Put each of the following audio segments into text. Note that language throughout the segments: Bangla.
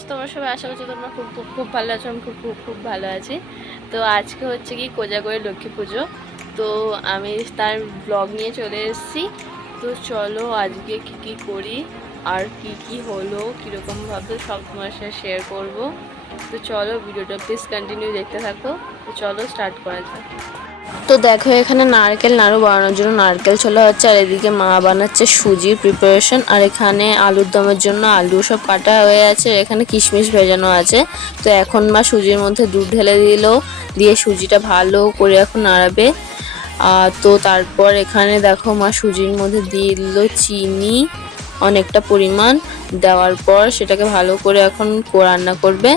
আছো তোমরা সবাই আশা করছি তোমরা খুব খুব খুব ভালো আছো, আমি খুব খুব খুব ভালো আছি। তো আজকে হচ্ছে কি কোজাগরে লক্ষ্মী পুজো। তো আমি তার ব্লগ নিয়ে চলে এসেছি। তো চলো আজকে কি কি করি, আর কি কি হলো কীরকমভাবে সব তোমার সাথে শেয়ার করব। তো চলো ভিডিওটা প্লিজ কন্টিনিউ দেখতে থাকো। তো চলো স্টার্ট করা যাক। তো দেখো, এখানে নারকেল নাড়ু বানানোর জন্য নারকেল ছোলা হচ্ছে, আর এদিকে মা বানাচ্ছে সুজির প্রিপারেশন আর এখানে আলুর দমের জন্য আলু সব কাটা হয়ে আছে এখানে কিশমিশ ভেজানো আছে। তো এখন মা সুজির মধ্যে দুধ ঢেলে দিল, দিয়ে সুজিটা ভালো করে এখন নাড়াবে। আর তো তারপর এখানে দেখো মা সুজির মধ্যে দিয়ে দিল চিনি অনেকটা পরিমাণ দেওয়ার পর সেটাকে ভালো করে এখন রান্না করবে।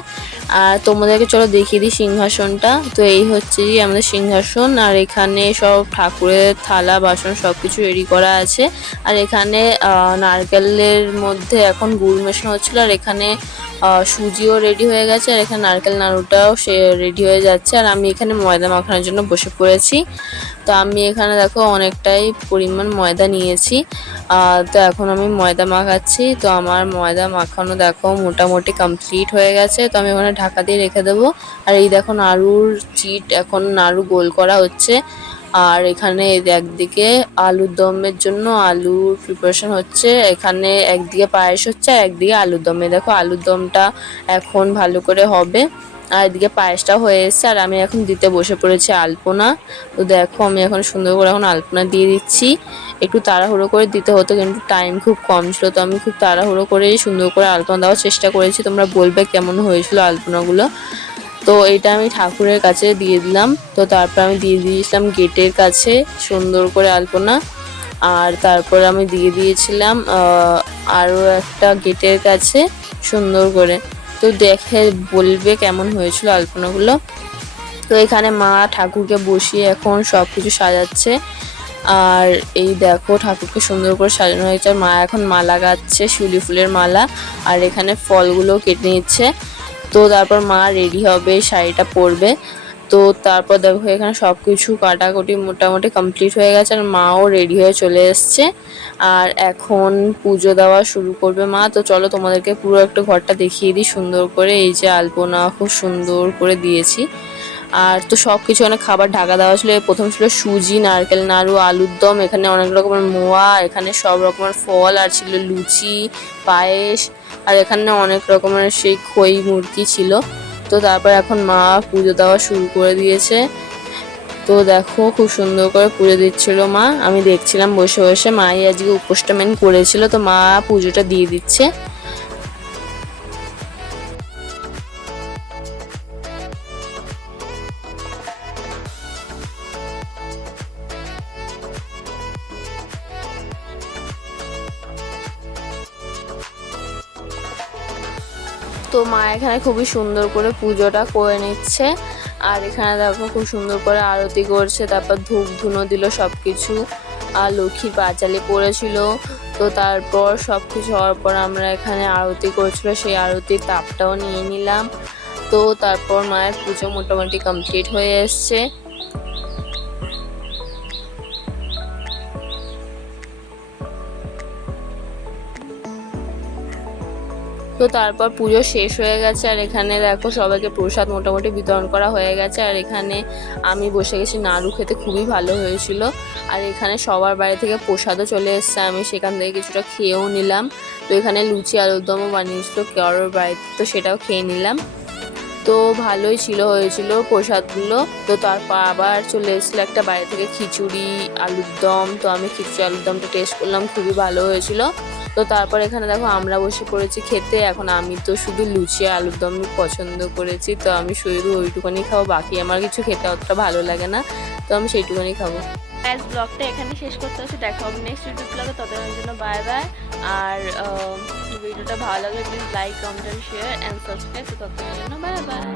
আর তোমাদেরকে চলো দেখিয়ে দিই সিংহাসনটা। তো এই হচ্ছে যে আমাদের সিংহাসন। আর এখানে সব ঠাকুরের থালা, বাসন সব কিছু রেডি করা আছে। আর এখানে নারকেলের মধ্যে এখন গুড় মেশানো হচ্ছিল। আর এখানে সুজিও রেডি হয়ে গেছে আর এখানে নারকেল নাড়ুটাও সে রেডি হয়ে যাচ্ছে। আর আমি এখানে ময়দা মাখানোর জন্য বসে পড়েছি। তো আমি এখানে দেখো অনেকটাই পরিমাণ ময়দা নিয়েছি। তো এখন আমি ময়দা মাখাচ্ছি। তো আমার ময়দা মাখানো দেখো মোটামুটি কমপ্লিট হয়ে গেছে। তো আমি ওখানে ঢাকা দিয়ে রেখে দেবো। আর এই দেখো নাড়ুর চিট এখন নাড়ু গোল করা হচ্ছে। আর এখানে একদিকে আলুর দমের জন্য আলুর প্রিপারেশন হচ্ছে। এখানে একদিকে পায়েস হচ্ছে আর একদিকে আলুর দমে। দেখো, আলুর দমটা এখন ভালো করে হবে। আর এদিকে পায়েসটা হয়ে এসেছে আর আমি এখন দিতে বসে পড়েছি আলপনা। তো দেখো, আমি এখন সুন্দর করে এখন আলপনা দিয়ে দিচ্ছি। একটু তাড়াহুড়ো করে দিতে হতো কিন্তু টাইম খুব কম ছিল। তো আমি খুব তাড়াহুড়ো করে সুন্দর করে আলপনা দেওয়ার চেষ্টা করেছি। তোমরা বলবে কেমন হয়েছিল আলপনাগুলো। তো এটা আমি ঠাকুরের কাছে দিয়ে দিলাম। তো তারপর আমি দিয়ে দিয়েছিলাম গেটের কাছে, সুন্দর করে আলপনা। আর তারপর আমি দিয়ে দিয়েছিলাম আরও একটা গেটের কাছে, সুন্দর করে। তো দেখে বলবে কেমন হয়েছিল আলপনাগুলো। তো এখানে মা ঠাকুরকে বসিয়ে এখন সব কিছু সাজাচ্ছে। আর এই দেখো ঠাকুরকে সুন্দর করে সাজানো হয়েছে। আর মা এখন মালা গাচ্ছে, শিউলি ফুলের মালা। আর এখানে ফলগুলো কেটে নিচ্ছে। তো তারপর মা রেডি হবে, শাড়িটা পরবে। তো তারপর দেখো এখানে সব কিছু কাটাকুটি মোটামুটি কমপ্লিট হয়ে গেছে আর মাও রেডি হয়ে চলে এসছে। আর এখন পুজো দেওয়া শুরু করবে মা। তো চলো তোমাদেরকে পুরো একটা ঘরটা দেখিয়ে দিই সুন্দর করে। এই যে আলপনা খুব সুন্দর করে দিয়েছি। আর তো সব কিছু অনেক খাবার ঢাকা দেওয়া ছিল। প্রথম ছিল সুজি, নারকেল, নাড়ু, আলুর দম, এখানে অনেক রকমের মোয়া, এখানে সব রকমের ফল, আর ছিল লুচি, পায়েস, আর এখানে অনেক রকমের সেই খই মুরগি ছিল। তো তারপর এখন মা পুজো দেওয়া শুরু করে দিয়েছে। তো দেখো খুব সুন্দর করে পুজো দিচ্ছিল মা। আমি দেখছিলাম বসে বসে মাই আজকে উপোসটা মেন করেছিল। তো মা পুজোটা দিয়ে দিচ্ছে। তো মা এখানে খুবই সুন্দর করে পুজোটা করে নিচ্ছে। আর এখানে দেখো খুব সুন্দর করে আরতি করছে, তারপর ধূপ ধুনো দিল সব কিছু আর লক্ষ্মী পাঁচালি পড়েছিল, তো তারপর সব কিছু হওয়ার পর আমরা এখানে আরতি করছিল, সেই আরতির তাপটাও নিয়ে নিলাম। তো তারপর মায়ের পুজো মোটামুটি কমপ্লিট হয়ে এসছে। তো তারপর পুজো শেষ হয়ে গেছে আর এখানে দেখো সবাইকে প্রসাদ মোটামুটি বিতরণ করা হয়ে গেছে। আর এখানে আমি বসে গেছি নাড়ু খেতে, খুবই ভালো হয়েছিল। আর এখানে সবার বাড়ি থেকে প্রসাদও চলে এসছে। আমি সেখান থেকে কিছুটা খেয়েও নিলাম। তো এখানে লুচি আলুর দমও বানিয়েছিল কারোর বাড়িতে, তো সেটাও খেয়ে নিলাম। তো ভালোই ছিল, হয়েছিল প্রসাদগুলো। তো তারপর আবার চলে এসেছিল একটা বাড়ি থেকে খিচুড়ি আলুর দম তো আমি খিচুড়ি আলুর দমটা টেস্ট করলাম, খুবই ভালো হয়েছিল। তো তারপর এখানে দেখো আমরা বসে পড়েছি খেতে, এখন আমি তো শুধু লুচি আলুর দম পছন্দ করেছি, তো আমি শুধু ওইটুকুনি খাব, বাকি আমার কিছু খেতে অতটা ভালো লাগে না, তো আমি সেইটুকুনি খাব। আজ ব্লগটা এখানে শেষ করতে হচ্ছে, দেখা হবে নেক্সট ইউটিউব ব্লগে ততদিনের জন্য বাই বাই আর ভিডিওটা ভালো লাগলে please like comment share and subscribe তো ততদিনের জন্য বাই বাই